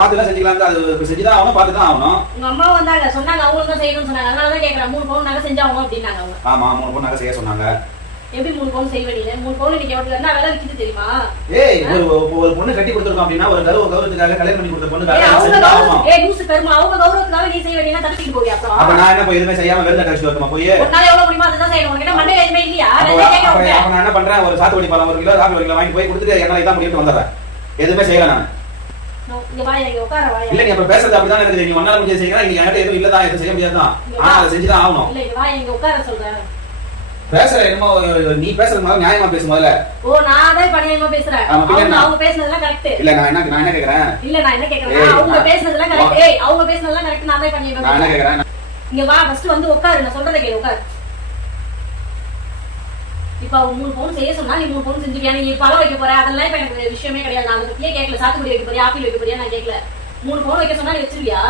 பாத்துலாம் செஞ்சுக்கலாம். அது செஞ்சுதான் ஆகணும், பாத்துதான் ஆகணும். உங்க அம்மா வந்தாங்க சொன்னாங்க அவங்களும் தான் செய்யணும்னு சொன்னாங்க. அதனாலதான் கேக்குறேன் 3 பவுன் நகை செஞ்சாகணும் அப்படின்னாங்க அவங்க. ஆமா 3 பவுன் நகை செய்ய சொன்னாங்க. எப்படி 3 பவுன் செய்வீங்க? 3 பவுன் இன்னைக்கு எவ்வளவு என்ன விலை விக்குது தெரியுமா? ஏய் ஒரு பொண்ணு கட்டி கொடுத்துருக்கோம் அப்படின்னா ஒரு கௌரவத்துக்காக கல்யாணம் பண்ணி கொடுத்த பொண்ணு லூசு பெருமா அவங்க கௌரவத்துக்காக நீ செய்ய வேண்டியனா தடுக்கிட்டு போவியா? அப்ப நான் என்ன போய் எதுவுமே செய்யாம வெறும் கழிச்சு வரணுமா? போய் ஒரு நாள் எவ்வளவு முடியுமா அதுதான் செய்யணும். உனக்கு என்ன மண்டையில எதுவுமே இல்லையா? அப்ப நான் என்ன பண்றேன், ஒரு சாத்துக்குடி பழம் 1 கிலோ ஆப்பிள் 1 கிலோ வாங்கி போய் கொடுத்துட்டு என்னால இதான் முடியும்னு வந்துடுறேன். எதுவுமே செய்யல நான். இங்க வா, இங்க உட்கார வா. இல்ல நீ அப்ப பேசுறது அப்படிதான் இருக்குது. நீ ஒன்னால முடிஞ்சது செய்யலாம். நீங்க என்கிட்ட எதுவும் இல்லதான், எதுவும் செய்ய முடியாதுதான். ஆனா அதை செஞ்சுதான் ஆகணும். இல்ல இங்க வா, இங்க உட்கார சொல்றேன். பேசுற என்னமோ நீ பேசுறது மாதிரி நியாயமா பேசு முதல்ல. ஓ நான் தான் நியாயமா பேசுறேன். அவங்க பேசுனதெல்லாம் கரெக்ட். இல்ல நான் என்ன கேக்குறேன்? இல்ல நான் என்ன கேக்குறேன், அவங்க பேசுனதெல்லாம் கரெக்ட். ஏய் அவங்க பேசுனதெல்லாம் கரெக்ட். நான் தான் நியாயமா நான் என்ன கேக்குறேன்? இங்க வா, ஃபர்ஸ்ட் வந்து உட்காரு. நான் சொல்றதை கேளு, உட்காரு. இப்ப அவங்க 3 பவுன் செய்ய சொன்னா நீ 3 பவுன் செஞ்சுக்கியா? நீ பழம் வைக்க போற அதெல்லாம் இப்ப எனக்கு விஷயமே கிடையாது. நான் அதை பத்தியே கேட்கல. சாத்துக்குடி வைக்க போறியா, ஆப்பிள் வைக்க போறியா நான் கேட்கல. 3 பவுன் வைக்க சொன்னா நீ வச்சிருவியா?